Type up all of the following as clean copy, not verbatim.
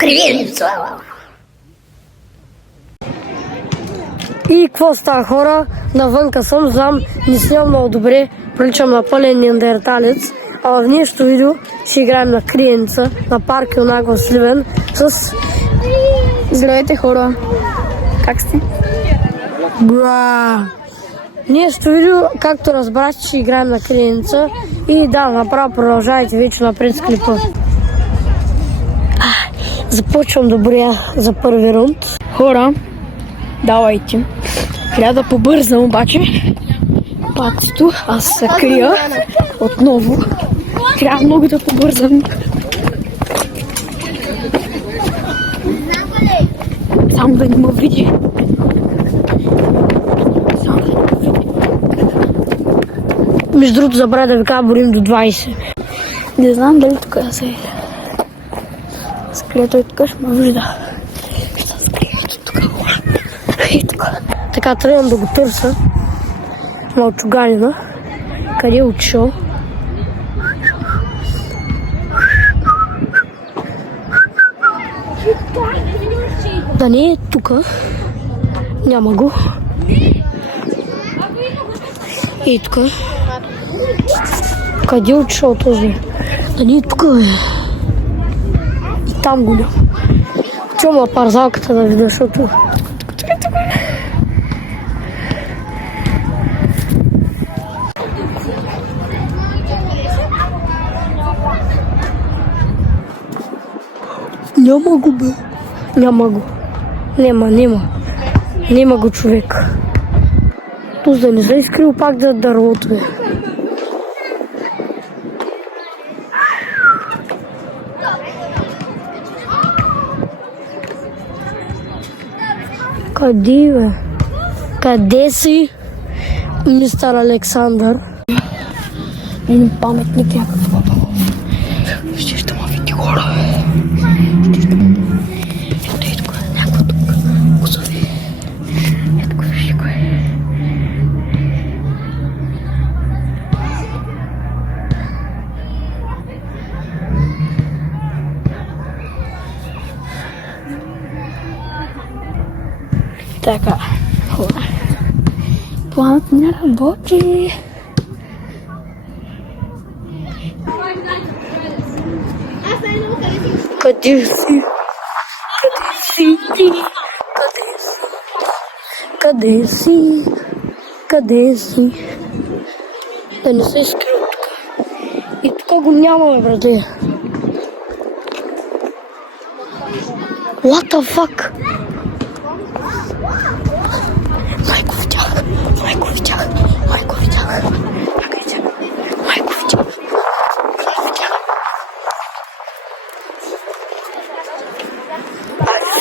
Кривица. И какво става, хора? Навънка съм, знам, не снимам много добре, приличам на пълен неандерталец, а в днешното видео ще играем на криеница, на парк Юнак в Сливен с... Здравейте, хора! Как сте? Бра! Днешното видео, както разбрахте, ще играем на криеница и да, направо продължавайте вече напред с клипа. Започвам да броя за първи рунд. Хора, давайте. Трябва да побързам обаче. Патито, аз се крия отново. Трябва много да побързам. Само да не ме види. Между другото, забравя да ви кажа, борим до 20. Не знам дали тук да се... Скрия той тук, ще ме вижда. Ще се скрия тук, хора. И тук. Така, тръгвам да го търся. Малчуганина. Къде е отишъл? Да не е тук. Няма го. И тук. Къде е отишъл този? Да не е тук, бе. И там го няма. Отивам на парзалката да видя, защото... Няма го, бе. Няма го. Нема го, човек. Тук да не се изкрил пак да дървото, бе. Къде, бе? Къде си, мистер Александър? Един паметник някакъв. Ще ме види, хора. Ето тук, някакво тук. Козови. Ето го вижди кое. Така, хора. Планът не работи. Къде си? Къде си ти? Къде си? Къде си? Да не се скрил тук. И тук го нямаме, брате. What the fuck? Майко видях.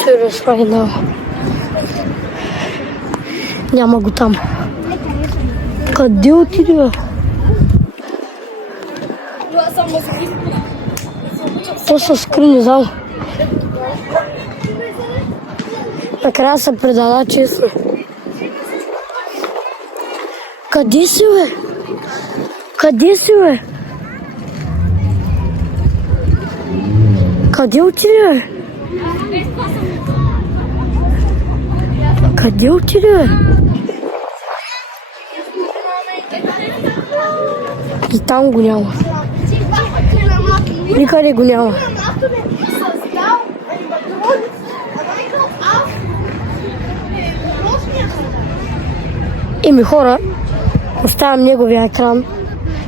Serious right now. Няма го там. Къде отиде, бе? То се скри, не знам. Накрая се предала честно. Къде си, бе? Къде отиде, бе? Къде отиде, бе? И там го няма. Никъде го няма. Еми, хора, оставям неговия екран,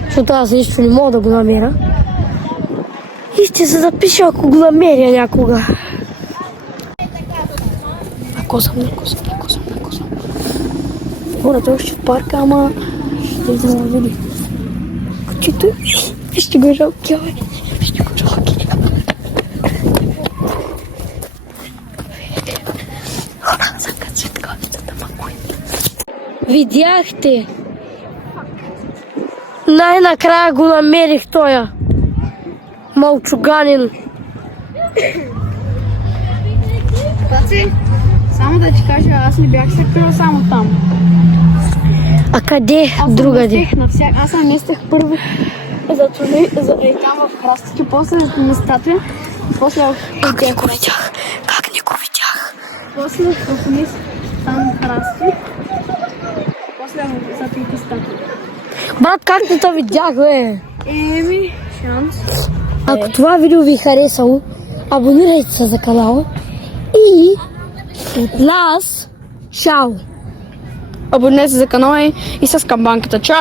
защото аз нищо не мога да го намеря. И ще се запиша, ако го намеря някога. На косъм. Хората още в парка, ама ще да ме види. Кучето, вижте го жалки, бе. Хора, закачат костата, макуй. Видяхте? Най-накрая го намерих тоя. Малчуганин. Паци, само да ти кажа, аз не бях се крила само там. А къде другаде? Аз се местех първо заради там в храстите, после местата После Как не го видях? Как не го видях? После вниз там храсти. После за пити стъпки. Брат, как не те видях, бе? Еми, шанс. Ако това видео ви е харесало, абонирайте се за канала и от нас, чао! Абонирайте се за канала и с камбанката. Чао!